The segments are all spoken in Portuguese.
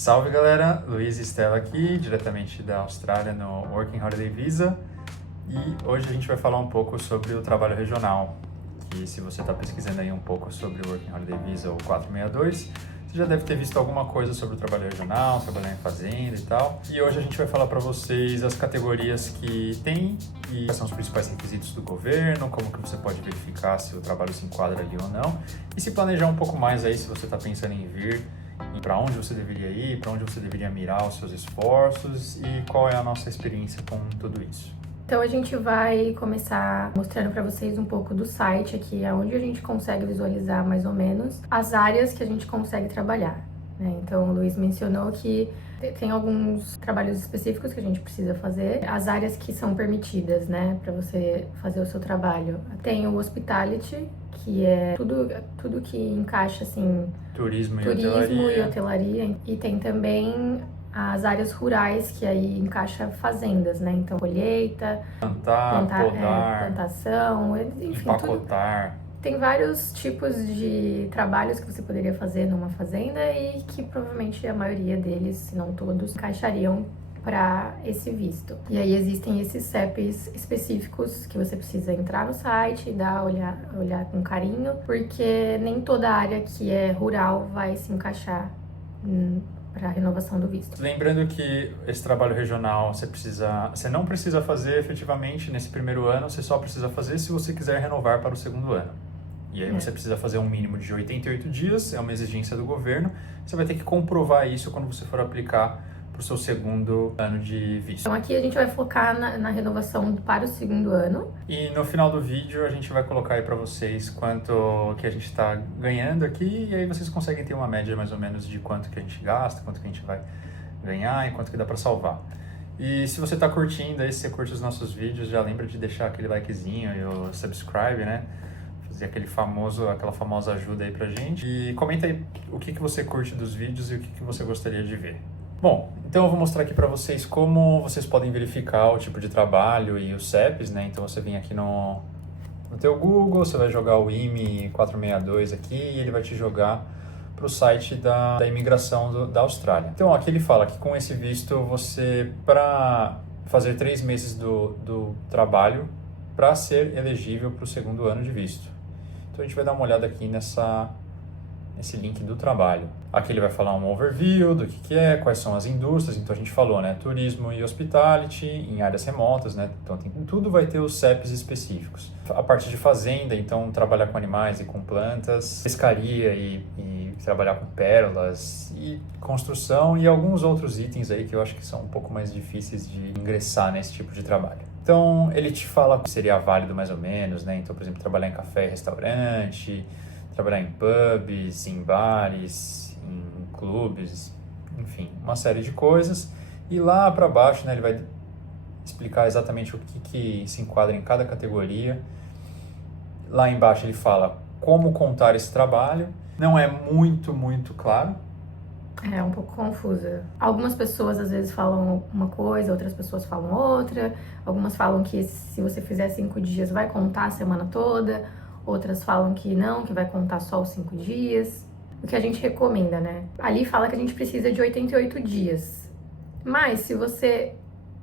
Salve galera, Luiz e Estela aqui, diretamente da Austrália no Working Holiday Visa, e hoje a gente vai falar um pouco sobre o trabalho regional, que se você está pesquisando aí um pouco sobre o Working Holiday Visa ou 462, você já deve ter visto alguma coisa sobre o trabalho regional, trabalhar em fazenda e tal. E hoje a gente vai falar para vocês as categorias que tem e quais são os principais requisitos do governo, como que você pode verificar se o trabalho se enquadra ali ou não, e se planejar um pouco mais aí se você está pensando em vir, e para onde você deveria ir, para onde você deveria mirar os seus esforços e qual é a nossa experiência com tudo isso. Então a gente vai começar mostrando para vocês um pouco do site aqui, onde a gente consegue visualizar mais ou menos as áreas que a gente consegue trabalhar, né? Então o Luiz mencionou que tem alguns trabalhos específicos que a gente precisa fazer, as áreas que são permitidas, né, para você fazer o seu trabalho. Tem o hospitality, que é tudo que encaixa assim, Turismo e hotelaria, e tem também as áreas rurais, que aí encaixa fazendas, né? Então, colheita, plantar, podar, plantação, enfim, empacotar. Tem vários tipos de trabalhos que você poderia fazer numa fazenda e que provavelmente a maioria deles, se não todos, encaixariam para esse visto. E aí existem esses CEPs específicos que você precisa entrar no site e olhar com carinho, porque nem toda área que é rural vai se encaixar para a renovação do visto. Lembrando que esse trabalho regional você não precisa fazer efetivamente nesse primeiro ano, você só precisa fazer se você quiser renovar para o segundo ano. E aí você precisa fazer um mínimo de 88 dias, é uma exigência do governo. Você vai ter que comprovar isso quando você for aplicar para o seu segundo ano de visto. Então aqui a gente vai focar na renovação para o segundo ano. E no final do vídeo a gente vai colocar aí para vocês quanto que a gente está ganhando aqui, e aí vocês conseguem ter uma média mais ou menos de quanto que a gente gasta, quanto que a gente vai ganhar e quanto que dá para salvar. E se você está curtindo aí, se você curte os nossos vídeos, já lembra de deixar aquele likezinho e o subscribe, né? Fazer aquela famosa ajuda aí pra gente. E comenta aí o que você curte dos vídeos e o que você gostaria de ver. Bom, então eu vou mostrar aqui para vocês como vocês podem verificar o tipo de trabalho e os CEPs, né? Então você vem aqui no teu Google, você vai jogar o IME 462 aqui e ele vai te jogar para o site da imigração da Austrália. Então aqui ele fala que com esse visto você, para fazer 3 meses do trabalho, para ser elegível para o segundo ano de visto. Então a gente vai dar uma olhada aqui nesse link do trabalho. Aqui ele vai falar um overview do que é, quais são as indústrias. Então a gente falou, né, turismo e hospitality em áreas remotas, né? Então tudo vai ter os CEPs específicos. A parte de fazenda, então trabalhar com animais e com plantas, pescaria e trabalhar com pérolas e construção e alguns outros itens aí que eu acho que são um pouco mais difíceis de ingressar nesse tipo de trabalho. Então ele te fala que seria válido mais ou menos, né? Então, por exemplo, trabalhar em café e restaurante, trabalhar em pubs, em bares, em clubes, enfim, uma série de coisas. E lá para baixo, né, ele vai explicar exatamente o que se enquadra em cada categoria. Lá embaixo ele fala como contar esse trabalho. Não é muito claro. É um pouco confusa. Algumas pessoas às vezes falam uma coisa, outras pessoas falam outra. Algumas falam que se você fizer 5 dias vai contar a semana toda. Outras falam que não, que vai contar só os 5 dias. O que a gente recomenda, né? Ali fala que a gente precisa de 88 dias. Mas se você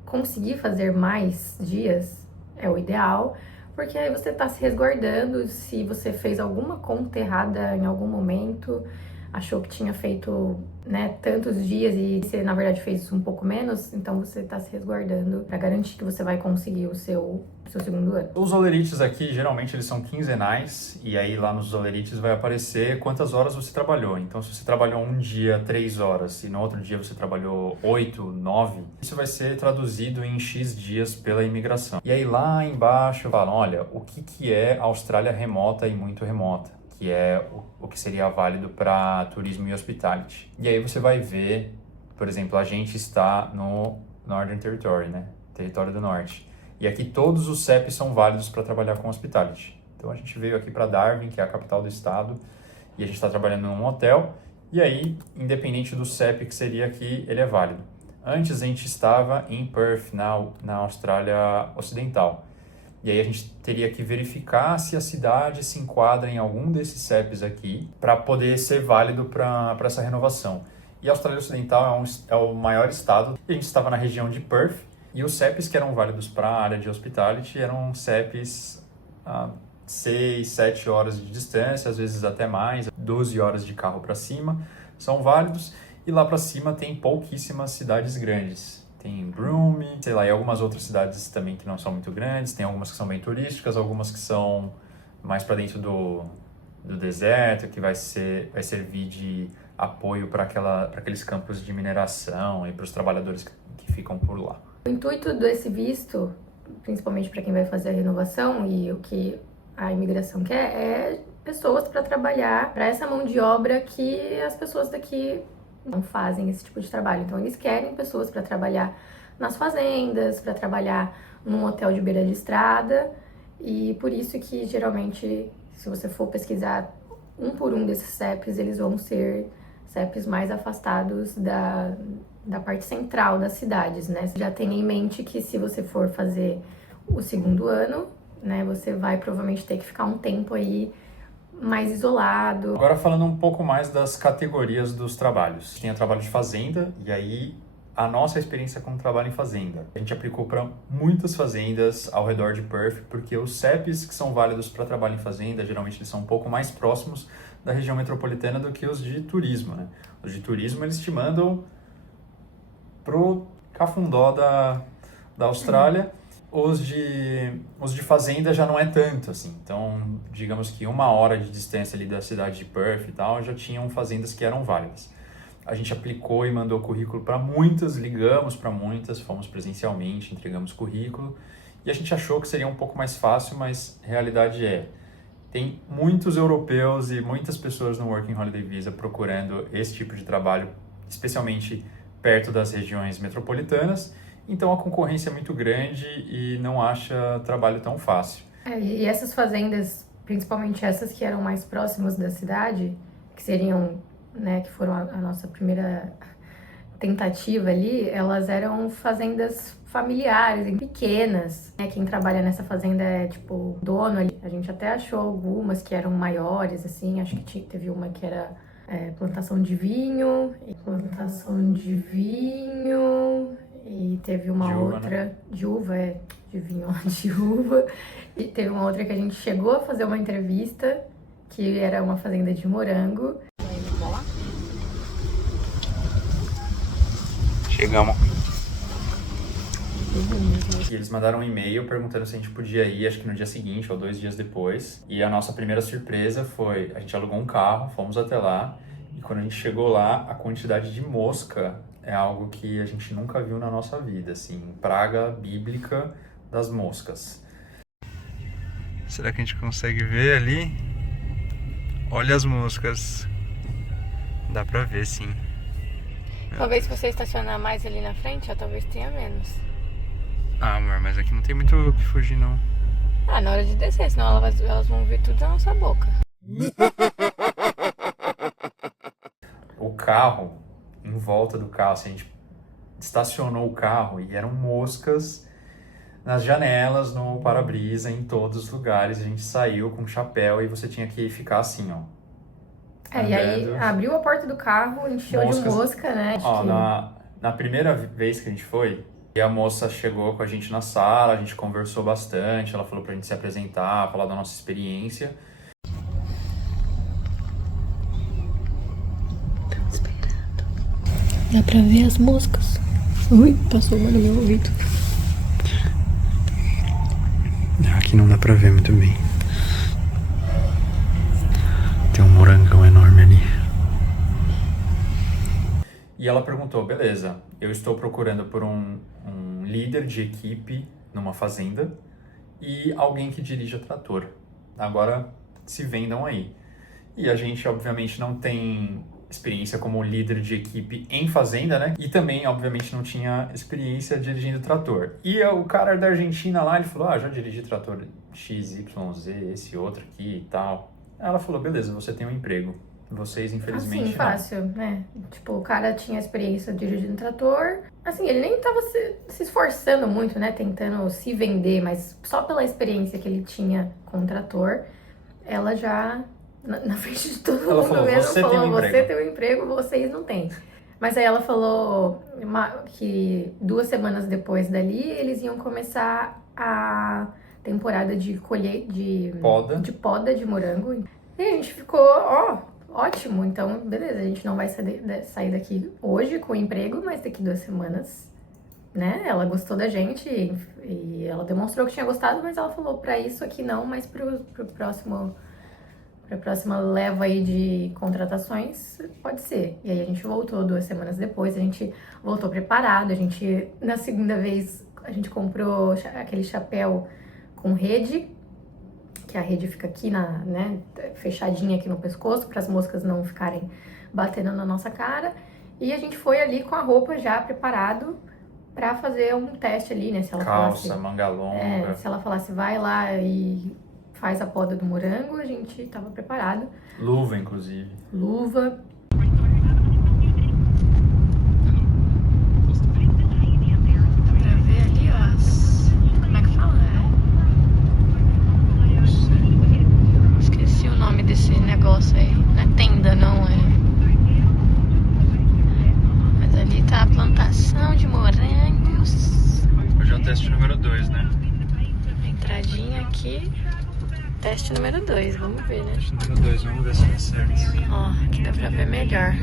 conseguir fazer mais dias, é o ideal, porque aí você tá se resguardando. Se você fez alguma conta errada em algum momento, achou que tinha feito, né, tantos dias e você na verdade fez um pouco menos, então você tá se resguardando para garantir que você vai conseguir o seu segundo ano. Os olerites aqui, geralmente, eles são quinzenais, e aí lá nos olerites vai aparecer quantas horas você trabalhou. Então, se você trabalhou um dia 3 horas e no outro dia você trabalhou 8, 9, isso vai ser traduzido em X dias pela imigração. E aí lá embaixo falam, olha, o que é Austrália remota e muito remota, que é o que seria válido para turismo e hospitality. E aí você vai ver, por exemplo, a gente está no Northern Territory, né? Território do Norte. E aqui todos os CEPs são válidos para trabalhar com hospitality. Então a gente veio aqui para Darwin, que é a capital do estado, e a gente está trabalhando num hotel, e aí, independente do CEP que seria aqui, ele é válido. Antes a gente estava em Perth, na Austrália Ocidental. E aí a gente teria que verificar se a cidade se enquadra em algum desses CEPs aqui para poder ser válido para essa renovação. E a Austrália Ocidental é o maior estado. A gente estava na região de Perth, e os CEPs que eram válidos para a área de hospitality eram CEPs a 6, 7 horas de distância, às vezes até mais, 12 horas de carro para cima, são válidos. E lá para cima tem pouquíssimas cidades grandes. Tem Broome, sei lá, e algumas outras cidades também que não são muito grandes. Tem algumas que são bem turísticas, algumas que são mais para dentro do deserto, que vai servir de apoio para aqueles campos de mineração e para os trabalhadores que ficam por lá. O intuito desse visto, principalmente para quem vai fazer a renovação e o que a imigração quer, é pessoas para trabalhar para essa mão de obra que as pessoas daqui não fazem esse tipo de trabalho. Então, eles querem pessoas para trabalhar nas fazendas, para trabalhar num hotel de beira de estrada, e por isso que, geralmente, se você for pesquisar um por um desses CEPs, eles vão ser CEPs mais afastados da parte central das cidades, né? Você já tenha em mente que se você for fazer o segundo ano, né, você vai provavelmente ter que ficar um tempo aí mais isolado. Agora falando um pouco mais das categorias dos trabalhos. Tem o trabalho de fazenda, e aí a nossa experiência com o trabalho em fazenda. A gente aplicou para muitas fazendas ao redor de Perth, porque os CEPs que são válidos para trabalho em fazenda, geralmente eles são um pouco mais próximos da região metropolitana do que os de turismo, né? Os de turismo eles te mandam pro cafundó da Austrália. Os de fazenda já não é tanto, assim. Então, digamos que 1 hora de distância ali da cidade de Perth e tal, já tinham fazendas que eram válidas. A gente aplicou e mandou currículo para muitas, ligamos para muitas, fomos presencialmente, entregamos currículo, e a gente achou que seria um pouco mais fácil, mas a realidade tem muitos europeus e muitas pessoas no Working Holiday Visa procurando esse tipo de trabalho, especialmente perto das regiões metropolitanas. Então a concorrência é muito grande e não acha trabalho tão fácil. E essas fazendas, principalmente essas que eram mais próximas da cidade, que seriam, né, que foram a nossa primeira tentativa ali, elas eram fazendas familiares, pequenas. Quem trabalha nessa fazenda é tipo dono ali. A gente até achou algumas que eram maiores, assim, acho que teve uma que era plantação de vinho, e teve uma de uva, outra, né? de uva, de vinho, de uva. E teve uma outra que a gente chegou a fazer uma entrevista, que era uma fazenda de morango. Chegamos. E eles mandaram um e-mail perguntando se a gente podia ir, acho que no dia seguinte ou 2 dias depois. E a nossa primeira surpresa foi, a gente alugou um carro, fomos até lá, e quando a gente chegou lá, a quantidade de mosca é algo que a gente nunca viu na nossa vida, assim, praga bíblica das moscas. Será que a gente consegue ver ali? Olha as moscas. Dá pra ver, sim. Talvez se você estacionar mais ali na frente, talvez tenha menos. Ah, amor, mas aqui não tem muito o que fugir, não. Ah, na hora de descer, senão elas vão ver tudo na nossa boca. O carro, em volta do carro, assim, a gente estacionou o carro e eram moscas nas janelas, no para-brisa, em todos os lugares. A gente saiu com chapéu e você tinha que ficar assim, ó. E aí abriu a porta do carro, encheu de mosca, né? Ó, na primeira vez que a gente foi, a moça chegou com a gente na sala, a gente conversou bastante, ela falou pra gente se apresentar, falar da nossa experiência. Dá pra ver as moscas. Ui, passou uma no meu ouvido. Aqui não dá pra ver muito bem. Tem um morangão enorme ali. E ela perguntou, beleza, eu estou procurando por um líder de equipe numa fazenda e alguém que dirija trator. Agora se vendam aí. E a gente, obviamente, não tem experiência como líder de equipe em fazenda, né? E também, obviamente, não tinha experiência dirigindo trator. E o cara da Argentina lá, ele falou, já dirigi trator XYZ, esse outro aqui e tal. Ela falou, beleza, você tem um emprego. Vocês, infelizmente, assim, fácil, né? Tipo, o cara tinha experiência dirigindo trator. Assim, ele nem tava se esforçando muito, né? Tentando se vender, mas só pela experiência que ele tinha com o trator, ela já, na frente de todo mundo falou, mesmo, você falou, tem um você emprego. tem um emprego, vocês não têm. Mas aí ela falou que 2 semanas depois dali, eles iam começar a temporada de de poda de morango. E a gente ficou, ótimo. Então, beleza, a gente não vai sair daqui hoje com o emprego, mas daqui 2 semanas, né? Ela gostou da gente e ela demonstrou que tinha gostado, mas ela falou pra isso aqui não, mas pra próxima leva aí de contratações, pode ser. E aí a gente voltou 2 semanas depois, a gente voltou preparado, na segunda vez, a gente comprou aquele chapéu com rede, que a rede fica aqui, né, fechadinha aqui no pescoço, para as moscas não ficarem batendo na nossa cara. E a gente foi ali com a roupa já preparado para fazer um teste ali, né, se ela calça, falasse, manga longa. se ela falasse, vai lá e faz a poda do morango, a gente tava preparado. Luva, inclusive. Luva. Pra ver ali, ó. Como é que fala? Esqueci o nome desse negócio aí. Não é tenda, não é. Mas ali tá a plantação de morangos. Hoje é o teste número 2, né? Entradinha aqui. Teste número 2, vamos ver, né? Teste número 2, vamos ver se dá certo. Ó, aqui dá pra ver melhor.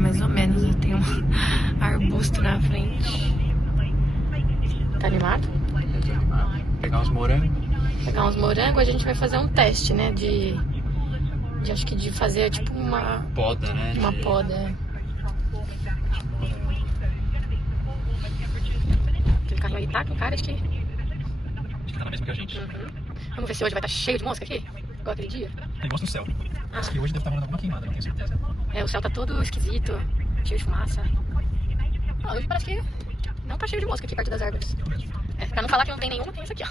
Mais ou menos, eu tenho um arbusto na frente. Tá animado? Pegar uns morangos. Pegar uns morangos, a gente vai fazer um teste, né? Acho que de fazer tipo uma poda, né? Uma poda. Aquele carrinho ali tá com cara de que... Acho que tá na mesma que a gente. Vamos ver se hoje vai estar cheio de mosca aqui, igual aquele dia. Tem mostra no céu. Acho que hoje deve estar rolando alguma queimada, não tenho certeza. O céu tá todo esquisito, cheio de fumaça. Hoje parece que não tá cheio de mosca aqui perto das árvores. Pra não falar que não tem nenhuma, tem essa aqui, ó.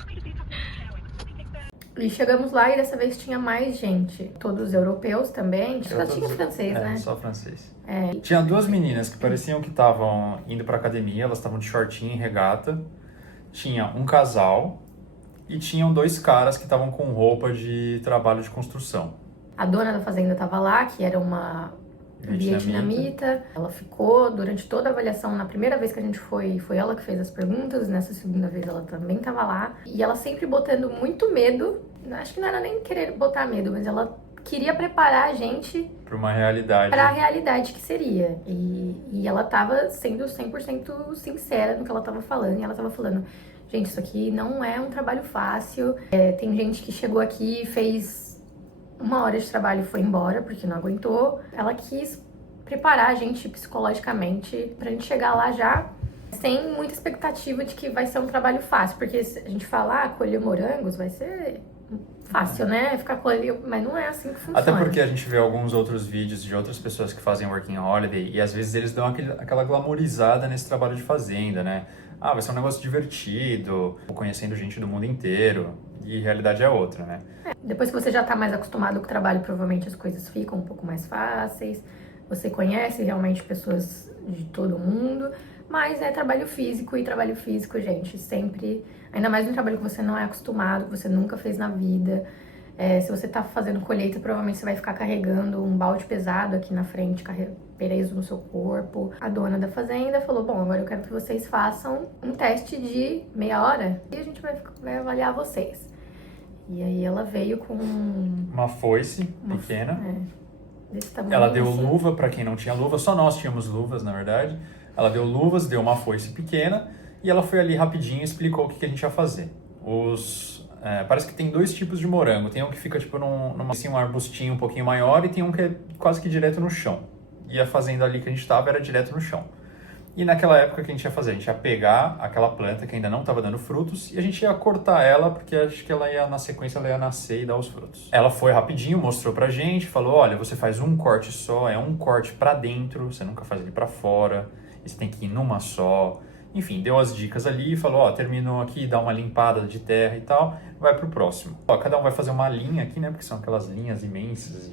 E chegamos lá e dessa vez tinha mais gente. Todos europeus também. Só tinha francês, né? Só francês. Tinha 2 meninas que pareciam que estavam indo pra academia, elas estavam de shortinho e regata. Tinha um casal e tinham 2 caras que estavam com roupa de trabalho de construção. A dona da fazenda estava lá, que era uma vietnamita. Ela ficou durante toda a avaliação. Na primeira vez que a gente foi ela que fez as perguntas. Nessa segunda vez ela também estava lá. E ela sempre botando muito medo. Acho que não era nem querer botar medo, mas ela queria preparar a gente para uma realidade. Para a realidade que seria. E ela estava sendo 100% sincera no que ela estava falando. E ela estava falando, gente, isso aqui não é um trabalho fácil. Tem gente que chegou aqui e fez 1 hora de trabalho e foi embora porque não aguentou. Ela quis preparar a gente psicologicamente pra gente chegar lá já sem muita expectativa de que vai ser um trabalho fácil. Porque se a gente falar, colher morangos vai ser fácil, né? Ficar colhendo, mas não é assim que funciona. Até porque a gente vê alguns outros vídeos de outras pessoas que fazem working holiday e às vezes eles dão aquela glamourizada nesse trabalho de fazenda, né? Vai ser um negócio divertido, conhecendo gente do mundo inteiro. E a realidade é outra, né? Depois que você já tá mais acostumado com o trabalho, provavelmente as coisas ficam um pouco mais fáceis. Você conhece realmente pessoas de todo mundo. Mas é trabalho físico, e trabalho físico, gente, sempre... Ainda mais um trabalho que você não é acostumado, que você nunca fez na vida. Se você tá fazendo colheita, provavelmente você vai ficar carregando um balde pesado aqui na frente, preso no seu corpo. A dona da fazenda falou, bom, agora eu quero que vocês façam um teste de meia hora e a gente vai avaliar vocês. E aí ela veio com... uma foice pequena. Desse tamanho. Ela deu luva para quem não tinha luva, só nós tínhamos luvas, na verdade. Ela deu luvas, deu uma foice pequena e ela foi ali rapidinho e explicou o que a gente ia fazer. Parece que tem 2 tipos de morango. Tem um que fica tipo assim, um arbustinho um pouquinho maior e tem um que é quase que direto no chão. E a fazenda ali que a gente estava era direto no chão. E naquela época o que a gente ia fazer? A gente ia pegar aquela planta que ainda não estava dando frutos e a gente ia cortar ela, porque acho que na sequência ela ia nascer e dar os frutos. Ela foi rapidinho, mostrou pra gente, falou, olha, você faz um corte só, é um corte pra dentro, você nunca faz ele pra fora, e você tem que ir numa só. Enfim, deu as dicas ali e falou, terminou aqui, dá uma limpada de terra e tal, vai pro próximo. Cada um vai fazer uma linha aqui, né, porque são aquelas linhas imensas,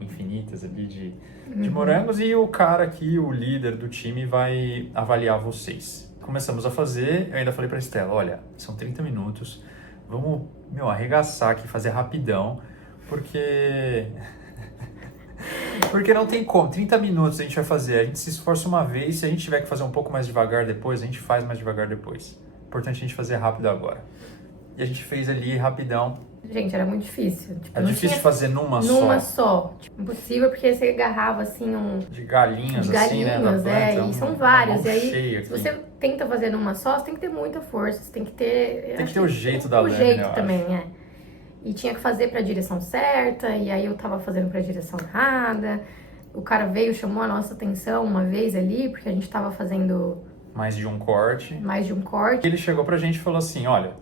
infinitas ali de morangos, e o cara aqui, o líder do time, vai avaliar vocês. Começamos a fazer, eu ainda falei pra Estela, olha, são 30 minutos, vamos, arregaçar aqui, fazer rapidão, porque... Porque não tem como. 30 minutos a gente vai fazer, a gente se esforça uma vez, se a gente tiver que fazer um pouco mais devagar depois, a gente faz mais devagar depois. Importante a gente fazer rápido agora. E a gente fez ali rapidão. Gente, era muito difícil. Tipo, É difícil de fazer numa só. Tipo, impossível, porque você agarrava assim de galinhos, assim, né? E são vários. E aí, se aqui. você tenta fazer numa só, você tem que ter muita força, você tem que ter... Tem que ter o jeito da lâmina, o jeito também, E tinha que fazer pra direção certa, e aí eu tava fazendo pra direção errada. O cara veio, chamou a nossa atenção uma vez ali, porque a gente tava fazendo... Mais de um corte. E ele chegou pra gente e falou assim, olha,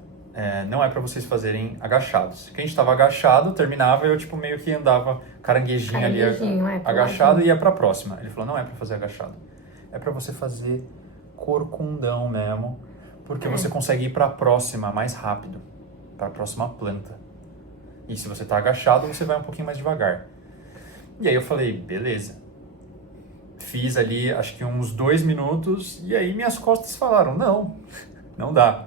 não é pra vocês fazerem agachados. Quem estava agachado, terminava e eu tipo meio que andava caranguejinho ali, agachado e ia pra próxima. Ele falou, não é pra fazer agachado. É pra você fazer corcundão mesmo, porque você consegue ir pra próxima mais rápido, pra próxima planta. E se você tá agachado, você vai um pouquinho mais devagar. E aí eu falei, beleza. Fiz ali, acho que uns 2 minutos, e aí minhas costas falaram, não dá.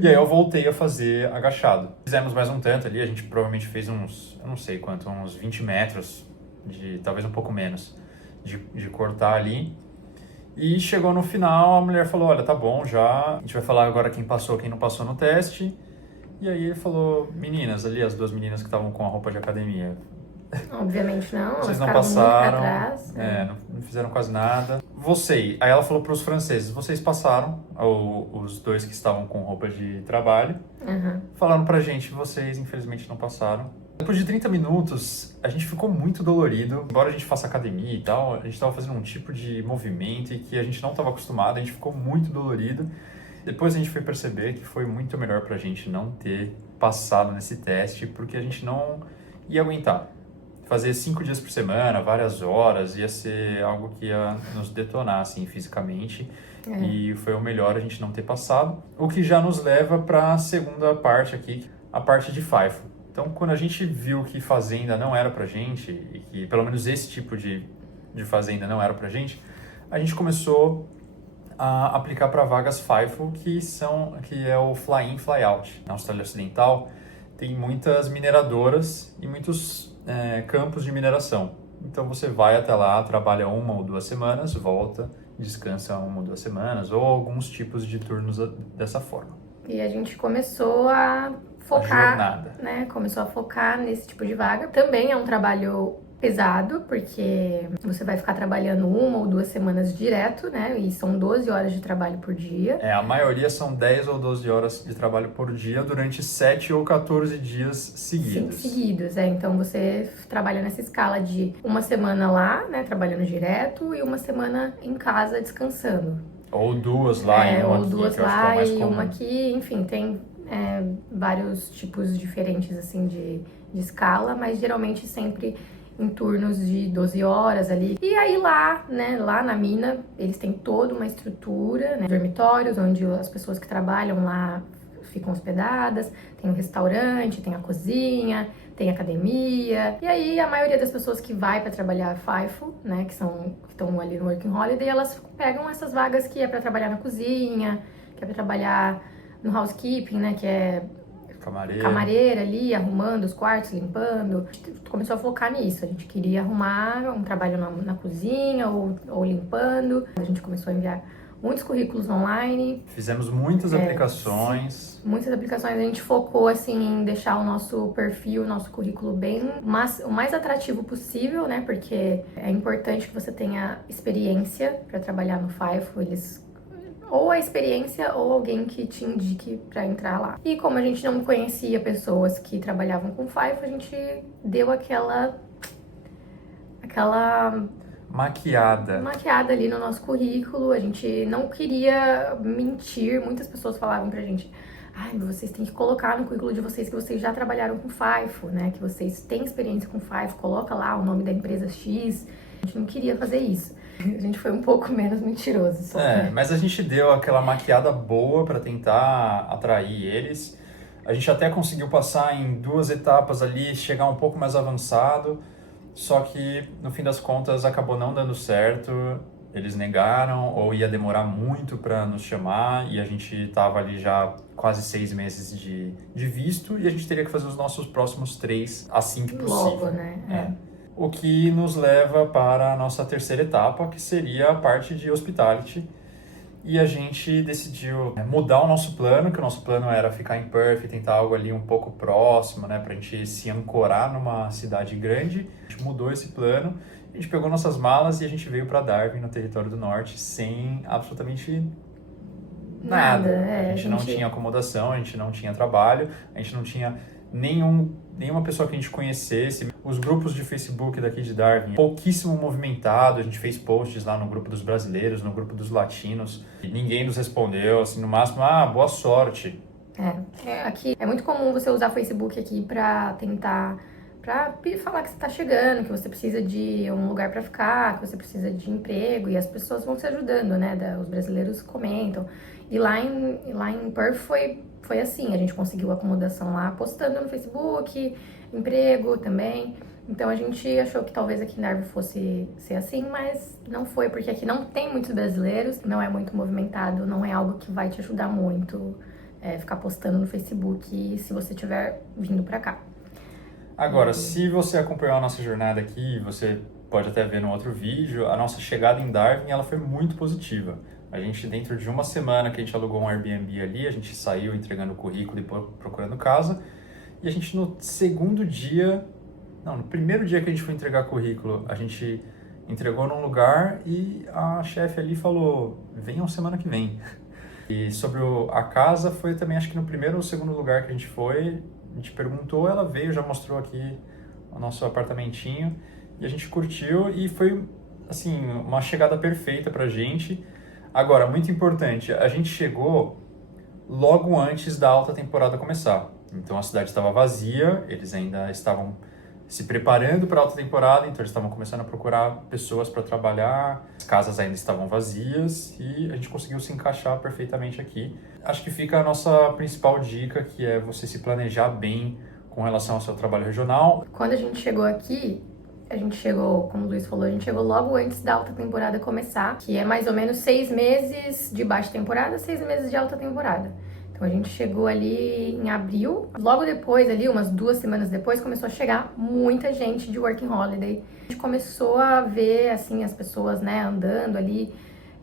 E aí eu voltei a fazer agachado. Fizemos mais um tanto ali, a gente provavelmente fez uns, eu não sei quanto, uns 20 metros, talvez um pouco menos, de cortar ali. E chegou no final, a mulher falou, olha, tá bom já, a gente vai falar agora quem passou, quem não passou no teste. E aí ele falou, meninas ali, as 2 meninas que estavam com a roupa de academia. Obviamente não, vocês não passaram, muito pra trás, não fizeram quase nada. Aí ela falou para os franceses, vocês passaram, os 2 que estavam com roupa de trabalho, falaram pra gente, vocês infelizmente não passaram. Depois de 30 minutos, a gente ficou muito dolorido. Embora a gente faça academia e tal, a gente estava fazendo um tipo de movimento e que a gente não estava acostumado, a gente ficou muito dolorido. Depois a gente foi perceber que foi muito melhor pra gente não ter passado nesse teste, porque a gente não ia aguentar. Fazer 5 dias por semana, várias horas, ia ser algo que ia nos detonar, assim, fisicamente. E foi o melhor a gente não ter passado. O que já nos leva para a segunda parte aqui, a parte de FIFO. Então, quando a gente viu que fazenda não era pra gente, e que pelo menos esse tipo de fazenda não era pra gente, a gente começou a aplicar para vagas FIFO, que é o Fly-in, Fly-out. Na Austrália Ocidental, tem muitas mineradoras e muitos campos de mineração. Então você vai até lá, trabalha 1 ou 2 semanas, volta, descansa 1 ou 2 semanas, ou alguns tipos de turnos dessa forma. E a gente começou a focar, começou a focar nesse tipo de vaga. Também é um trabalho pesado, porque você vai ficar trabalhando 1 ou 2 semanas direto, E são 12 horas de trabalho por dia. A maioria são 10 ou 12 horas de trabalho por dia durante 7 ou 14 dias seguidos. Sim, seguidos, Então você trabalha nessa escala de 1 semana lá, trabalhando direto, e 1 semana em casa descansando. Ou 2 lá e uma ou aqui, 2 que eu acho que é o lá mais e comum. uma aqui, enfim, tem vários tipos diferentes, assim, de escala, mas geralmente sempre em turnos de 12 horas ali. E aí lá na mina, eles têm toda uma estrutura, dormitórios, onde as pessoas que trabalham lá ficam hospedadas, tem um restaurante, tem a cozinha, tem academia. E aí a maioria das pessoas que vai para trabalhar FIFO, que estão ali no Working Holiday, elas pegam essas vagas que é para trabalhar na cozinha, que é para trabalhar no housekeeping, que é camareira ali, arrumando os quartos, limpando. A gente começou a focar nisso. A gente queria arrumar um trabalho na cozinha ou limpando. A gente começou a enviar muitos currículos online. Fizemos muitas aplicações. Muitas aplicações. A gente focou assim em deixar o nosso perfil, o nosso currículo o mais atrativo possível, Porque é importante que você tenha experiência para trabalhar no FIFO. Ou a experiência ou alguém que te indique para entrar lá. E como a gente não conhecia pessoas que trabalhavam com FIFO, a gente deu aquela maquiada ali no nosso currículo. A gente não queria mentir. Muitas pessoas falavam pra gente: vocês têm que colocar no currículo de vocês que vocês já trabalharam com FIFO, que vocês têm experiência com FIFO, coloca lá o nome da empresa X. A gente não queria fazer isso. A gente foi um pouco menos mentiroso. Só, mas a gente deu aquela maquiada boa para tentar atrair eles. A gente até conseguiu passar em 2 etapas ali, chegar um pouco mais avançado, só que no fim das contas acabou não dando certo. Eles negaram ou ia demorar muito para nos chamar e a gente estava ali já quase 6 meses de visto e a gente teria que fazer os nossos próximos 3 assim que possível. Logo, o que nos leva para a nossa terceira etapa, que seria a parte de hospitality. E a gente decidiu mudar o nosso plano, que o nosso plano era ficar em Perth e tentar algo ali um pouco próximo, né, para a gente se ancorar numa cidade grande. A gente mudou esse plano, a gente pegou nossas malas e a gente veio para Darwin, no Território do Norte, sem absolutamente nada. A gente não tinha acomodação, a gente não tinha trabalho, a gente não tinha nenhuma pessoa que a gente conhecesse. Os grupos de Facebook daqui de Darwin, pouquíssimo movimentado. A gente fez posts lá no grupo dos brasileiros, no grupo dos latinos, e ninguém nos respondeu, assim, no máximo, boa sorte. Aqui é muito comum você usar o Facebook aqui pra falar que você tá chegando, que você precisa de um lugar pra ficar, que você precisa de emprego, e as pessoas vão te ajudando, né? Os brasileiros comentam. E lá em Perth foi assim, a gente conseguiu acomodação lá, postando no Facebook, emprego também. Então a gente achou que talvez aqui em Darwin fosse ser assim, mas não foi, porque aqui não tem muitos brasileiros, não é muito movimentado, não é algo que vai te ajudar muito ficar postando no Facebook se você estiver vindo pra cá. Agora, se você acompanhou a nossa jornada aqui, você pode até ver no outro vídeo, a nossa chegada em Darwin ela foi muito positiva. A gente, dentro de uma semana que a gente alugou um Airbnb ali, a gente saiu entregando o currículo e procurando casa. E a gente no primeiro dia que a gente foi entregar currículo, a gente entregou num lugar e a chefe ali falou, venham semana que vem. E sobre a casa, foi também acho que no primeiro ou segundo lugar que a gente perguntou, ela veio, já mostrou aqui o nosso apartamentinho e a gente curtiu e foi, assim, uma chegada perfeita pra gente. Agora, muito importante, a gente chegou logo antes da alta temporada começar. Então a cidade estava vazia, eles ainda estavam se preparando para a alta temporada, então eles estavam começando a procurar pessoas para trabalhar, as casas ainda estavam vazias e a gente conseguiu se encaixar perfeitamente aqui. Acho que fica a nossa principal dica, que é você se planejar bem com relação ao seu trabalho regional. Quando a gente chegou aqui, como o Luiz falou, a gente chegou logo antes da alta temporada começar, que é mais ou menos 6 meses de baixa temporada, 6 meses de alta temporada. Então a gente chegou ali em abril, logo depois ali, umas 2 semanas depois, começou a chegar muita gente de Working Holiday. A gente começou a ver, assim, as pessoas, né, andando ali,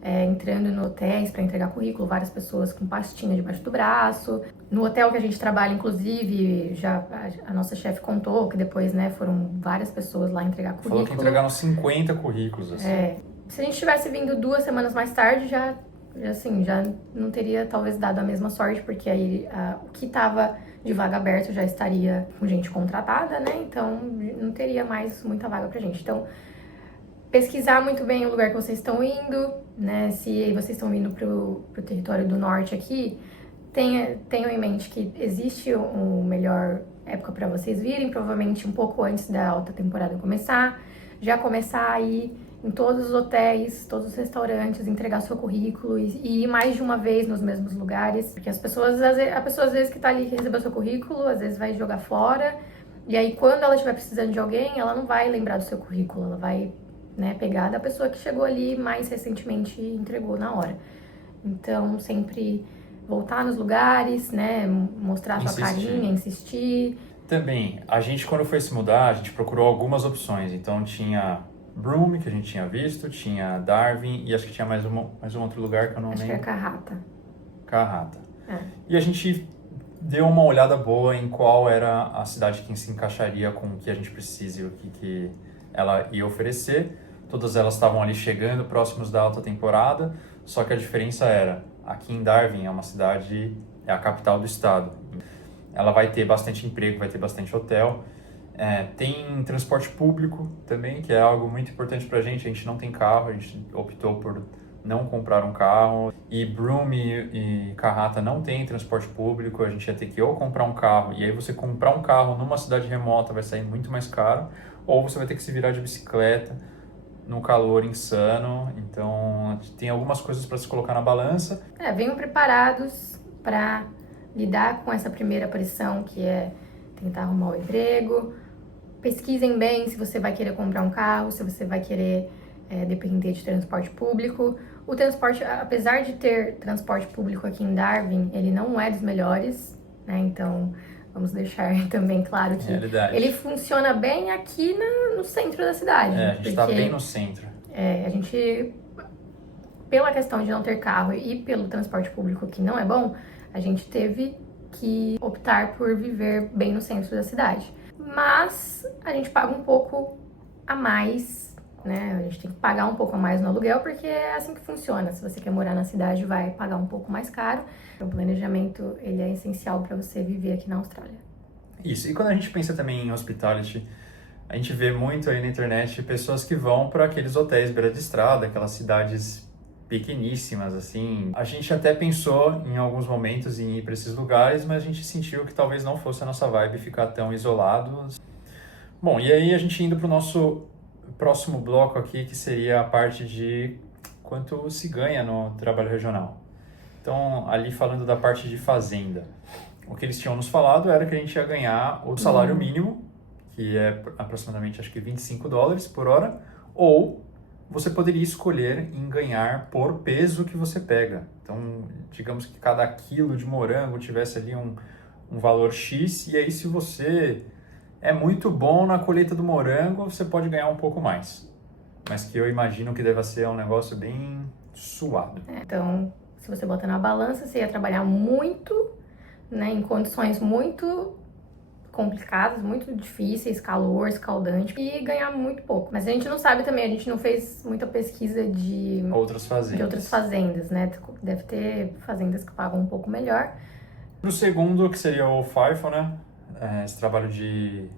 entrando no hotéis para entregar currículo, várias pessoas com pastinha debaixo do braço. No hotel que a gente trabalha, inclusive, já a nossa chefe contou que depois, né, foram várias pessoas lá entregar currículo. Falou que entregaram 50 currículos, assim. Se a gente tivesse vindo 2 semanas mais tarde, já não teria talvez dado a mesma sorte, porque aí o que estava de vaga aberta já estaria com gente contratada, né? Então não teria mais muita vaga pra gente. Então, pesquisar muito bem o lugar que vocês estão indo, né? Se vocês estão indo pro território do norte aqui, tenham em mente que existe uma melhor época para vocês virem, provavelmente um pouco antes da alta temporada começar, já começar a ir em todos os hotéis, todos os restaurantes, entregar seu currículo e ir mais de uma vez nos mesmos lugares, porque a pessoa às vezes que tá ali que recebeu seu currículo, às vezes vai jogar fora, e aí quando ela estiver precisando de alguém, ela não vai lembrar do seu currículo, ela vai, né, pegar da pessoa que chegou ali mais recentemente e entregou na hora. Então, sempre voltar nos lugares, né, mostrar a sua carinha, insistir. Também, a gente quando foi se mudar, a gente procurou algumas opções, então tinha Broome, que a gente tinha visto, tinha Darwin e acho que tinha mais um outro lugar que eu não lembro. Acho que é Karrata. Karrata. E a gente deu uma olhada boa em qual era a cidade que se encaixaria com o que a gente precisa e o que ela ia oferecer. Todas elas estavam ali chegando, próximos da alta temporada, só que a diferença era, aqui em Darwin é uma cidade, é a capital do estado. Ela vai ter bastante emprego, vai ter bastante hotel. Tem transporte público também, que é algo muito importante pra gente. A gente não tem carro, a gente optou por não comprar um carro. E Broome e Karrata não tem transporte público, a gente ia ter que ou comprar um carro, e aí você comprar um carro numa cidade remota vai sair muito mais caro, ou você vai ter que se virar de bicicleta no calor insano. Então tem algumas coisas para se colocar na balança. Venham preparados para lidar com essa primeira pressão, que é tentar arrumar o emprego. Pesquisem bem se você vai querer comprar um carro, se você vai querer depender de transporte público. O transporte, apesar de ter transporte público aqui em Darwin, ele não é dos melhores, né? Então, Vamos deixar também claro que Realidade. ele funciona bem aqui no centro da cidade. A gente tá bem no centro. A gente, pela questão de não ter carro e pelo transporte público que não é bom, a gente teve que optar por viver bem no centro da cidade. Mas a gente paga um pouco a mais, né? A gente tem que pagar um pouco a mais no aluguel, porque é assim que funciona. Se você quer morar na cidade, vai pagar um pouco mais caro. Então, o planejamento, ele é essencial para você viver aqui na Austrália. Isso, e quando a gente pensa também em hospitality, a gente vê muito aí na internet pessoas que vão para aqueles hotéis beira de estrada, aquelas cidades pequeníssimas, assim. A gente até pensou em alguns momentos em ir para esses lugares, mas a gente sentiu que talvez não fosse a nossa vibe ficar tão isolados. Bom, e aí a gente indo para o nosso próximo bloco aqui, que seria a parte de quanto se ganha no trabalho regional. Então, ali falando da parte de fazenda, o que eles tinham nos falado era que a gente ia ganhar o salário mínimo, que é aproximadamente, acho que $25 por hora, ou você poderia escolher em ganhar por peso que você pega. Então, digamos que cada quilo de morango tivesse ali um valor X, e aí se você é muito bom na colheita do morango, você pode ganhar um pouco mais. Mas que eu imagino que deva ser um negócio bem suado. Então, se você botar na balança, você ia trabalhar muito, né, em condições muito complicadas, muito difíceis, calor, escaldante, e ganhar muito pouco. Mas a gente não sabe também, a gente não fez muita pesquisa de outras fazendas, né? Deve ter fazendas que pagam um pouco melhor. Pro segundo, que seria o FIFO, né? Esse trabalho de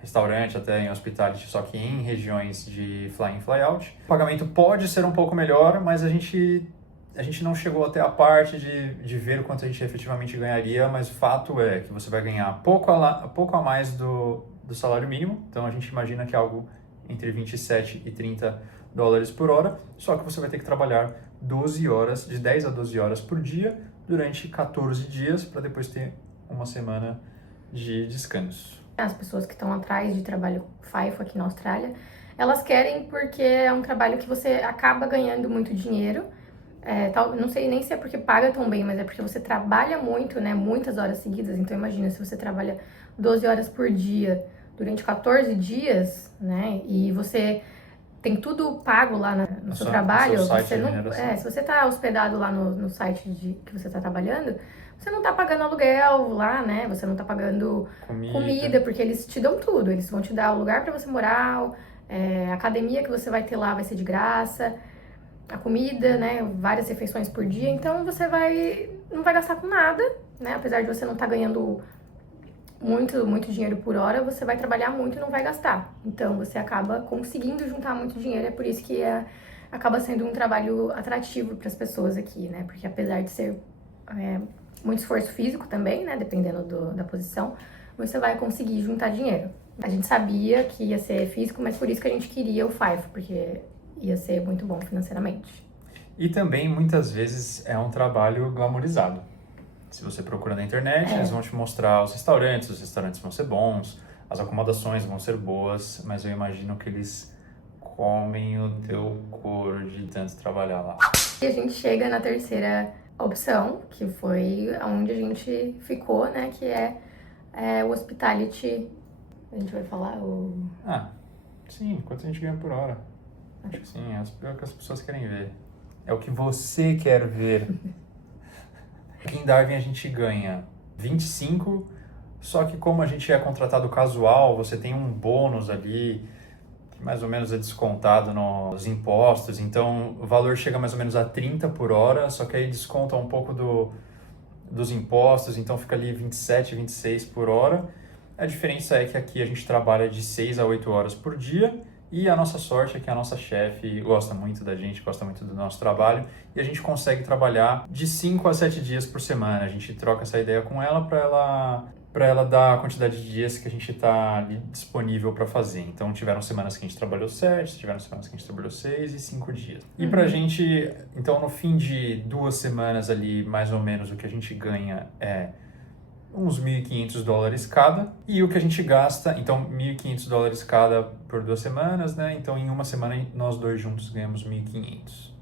restaurante, até em hospitality, só que em regiões de fly-in, fly-out. O pagamento pode ser um pouco melhor, mas a gente não chegou até a parte de ver o quanto a gente efetivamente ganharia, mas o fato é que você vai ganhar pouco a mais do salário mínimo, então a gente imagina que é algo entre 27 e $30 por hora, só que você vai ter que trabalhar 12 horas, de 10 a 12 horas por dia, durante 14 dias, para depois ter uma semana de descanso. As pessoas que estão atrás de trabalho FIFO aqui na Austrália, elas querem porque é um trabalho que você acaba ganhando muito dinheiro. Não sei nem se é porque paga tão bem, mas é porque você trabalha muito, né? Muitas horas seguidas. Então imagina, se você trabalha 12 horas por dia durante 14 dias, né? E você tem tudo pago lá no seu trabalho. Você não, se você está hospedado lá no site que você está trabalhando, você não está pagando aluguel lá, né? Você não está pagando comida, porque eles te dão tudo. Eles vão te dar o lugar para você morar, a academia que você vai ter lá vai ser de graça, a comida, né? Várias refeições por dia. Então você não vai gastar com nada, né? Apesar de você não estar ganhando muito dinheiro por hora, você vai trabalhar muito e não vai gastar. Então você acaba conseguindo juntar muito dinheiro, é por isso que acaba sendo um trabalho atrativo para as pessoas aqui, né? Porque apesar de ser muito esforço físico também, né? Dependendo da posição, você vai conseguir juntar dinheiro. A gente sabia que ia ser físico, mas por isso que a gente queria o FIFO, porque ia ser muito bom financeiramente. E também, muitas vezes, é um trabalho glamourizado. Se você procura na internet, eles vão te mostrar os restaurantes vão ser bons, as acomodações vão ser boas, mas eu imagino que eles comem o teu couro de tanto trabalhar lá. E a gente chega na terceira opção, que foi onde a gente ficou, né, que é o hospitality. A gente vai falar o... Sim, quanto a gente ganha por hora. Acho que sim, é o que as pessoas querem ver. É o que você quer ver. Aqui em Darwin a gente ganha 25, só que como a gente é contratado casual, você tem um bônus ali, que mais ou menos é descontado nos impostos, então o valor chega mais ou menos a 30 por hora, só que aí desconta um pouco dos impostos, então fica ali 27, 26 por hora. A diferença é que aqui a gente trabalha de 6 a 8 horas por dia, e a nossa sorte é que a nossa chefe gosta muito da gente, gosta muito do nosso trabalho, e a gente consegue trabalhar de 5 a 7 dias por semana. A gente troca essa ideia com ela para ela dar a quantidade de dias que a gente está ali disponível para fazer. Então, tiveram semanas que a gente trabalhou 7, tiveram semanas que a gente trabalhou 6 e 5 dias. E para a gente, então, no fim de 2 semanas ali, mais ou menos, o que a gente ganha é uns $1.500 cada, e o que a gente gasta, então $1.500 cada por 2 semanas, né? Então em uma semana nós dois juntos ganhamos 1.500.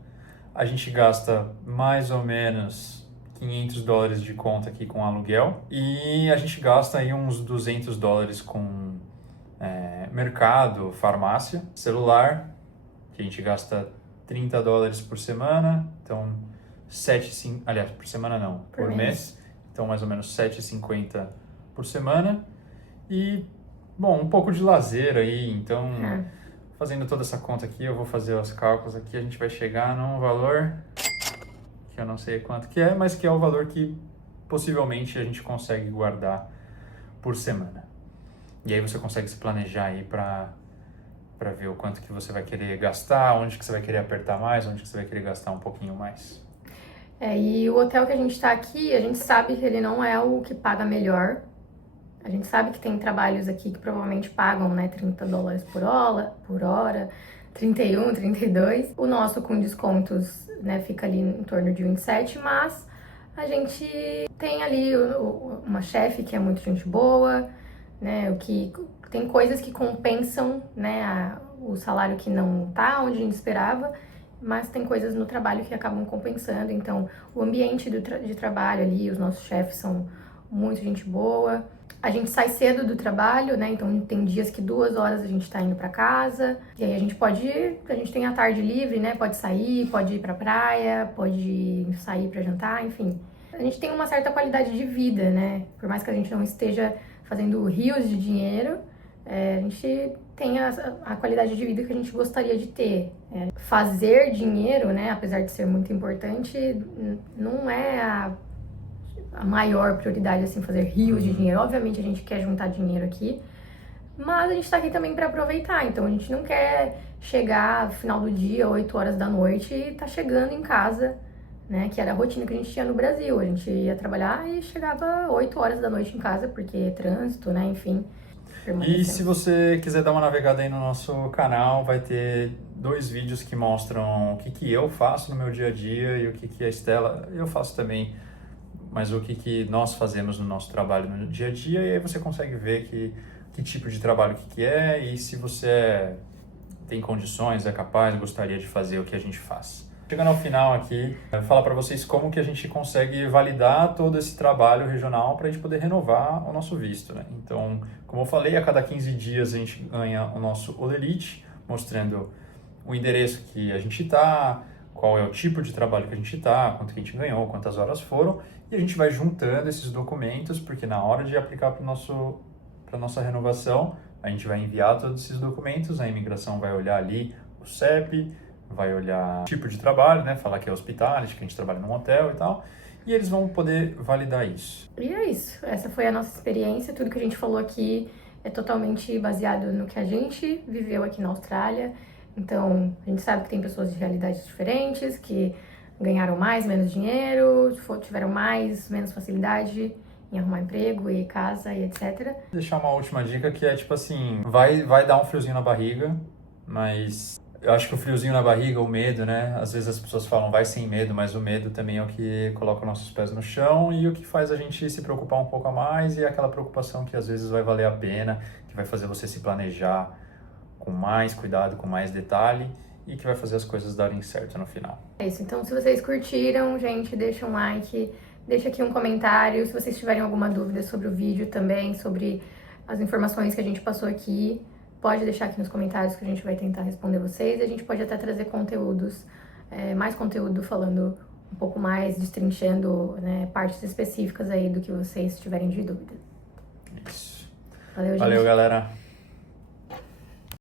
A gente gasta mais ou menos US$ 500 de conta aqui com aluguel e a gente gasta aí uns US$ 200 com mercado, farmácia, celular, que a gente gasta US$ 30 por semana, então aliás, por semana não, por mês, então mais ou menos 7,50 por semana e, bom, um pouco de lazer aí, então fazendo toda essa conta aqui, eu vou fazer os cálculos aqui, a gente vai chegar num valor que eu não sei quanto que é, mas que é o valor que possivelmente a gente consegue guardar por semana. E aí você consegue se planejar aí para ver o quanto que você vai querer gastar, onde que você vai querer apertar mais, onde que você vai querer gastar um pouquinho mais. E o hotel que a gente está aqui, a gente sabe que ele não é o que paga melhor. A gente sabe que tem trabalhos aqui que provavelmente pagam, né, $30 por hora, 31, 32. O nosso com descontos, né, fica ali em torno de 27, mas a gente tem ali uma chefe que é muito gente boa, né, tem coisas que compensam, né, o salário que não tá onde a gente esperava, mas tem coisas no trabalho que acabam compensando. Então, o ambiente de trabalho ali, os nossos chefes são muito gente boa. A gente sai cedo do trabalho, né? Então tem dias que 2 horas a gente tá indo pra casa. E aí a gente tem a tarde livre, né? Pode sair, pode ir pra praia, pode sair pra jantar, enfim. A gente tem uma certa qualidade de vida, né? Por mais que a gente não esteja fazendo rios de dinheiro, a gente tem a qualidade de vida que a gente gostaria de ter. Fazer dinheiro, né? Apesar de ser muito importante, não é a maior prioridade, assim, fazer rios de dinheiro. Obviamente a gente quer juntar dinheiro aqui, mas a gente tá aqui também para aproveitar. Então a gente não quer chegar no final do dia, 8 horas da noite, e tá chegando em casa, né? Que era a rotina que a gente tinha no Brasil. A gente ia trabalhar e chegava 8 horas da noite em casa, porque trânsito, né? Enfim. E se você quiser dar uma navegada aí no nosso canal, vai ter 2 vídeos que mostram o que eu faço no meu dia a dia e o que a Estela, eu faço também, mas o que nós fazemos no nosso trabalho no dia a dia, e aí você consegue ver que tipo de trabalho que é e se você tem condições, é capaz, gostaria de fazer o que a gente faz. Chegando ao final aqui, eu vou falar para vocês como que a gente consegue validar todo esse trabalho regional para a gente poder renovar o nosso visto, né? Então, como eu falei, a cada 15 dias a gente ganha o nosso Olerite, mostrando o endereço que a gente está, qual é o tipo de trabalho que a gente está, quanto que a gente ganhou, quantas horas foram, e a gente vai juntando esses documentos, porque na hora de aplicar para a nossa renovação, a gente vai enviar todos esses documentos, a imigração vai olhar ali o CEP, vai olhar o tipo de trabalho, né, falar que é hospitality, que a gente trabalha num hotel e tal, e eles vão poder validar isso. E é isso, essa foi a nossa experiência, tudo que a gente falou aqui é totalmente baseado no que a gente viveu aqui na Austrália. Então, a gente sabe que tem pessoas de realidades diferentes, que ganharam mais, menos dinheiro, tiveram mais, menos facilidade em arrumar emprego e casa e etc. Deixar uma última dica que é tipo assim, vai dar um friozinho na barriga, mas eu acho que o friozinho na barriga, o medo, né? Às vezes as pessoas falam vai sem medo, mas o medo também é o que coloca nossos pés no chão e o que faz a gente se preocupar um pouco a mais, e é aquela preocupação que às vezes vai valer a pena, que vai fazer você se planejar com mais cuidado, com mais detalhe, e que vai fazer as coisas darem certo no final. É isso, então se vocês curtiram, gente, deixa um like, deixa aqui um comentário, se vocês tiverem alguma dúvida sobre o vídeo também, sobre as informações que a gente passou aqui, pode deixar aqui nos comentários que a gente vai tentar responder vocês, e a gente pode até trazer conteúdos, mais conteúdo falando um pouco mais, destrinchando, né, partes específicas aí do que vocês tiverem de dúvida. Isso. Valeu, gente. Valeu, galera.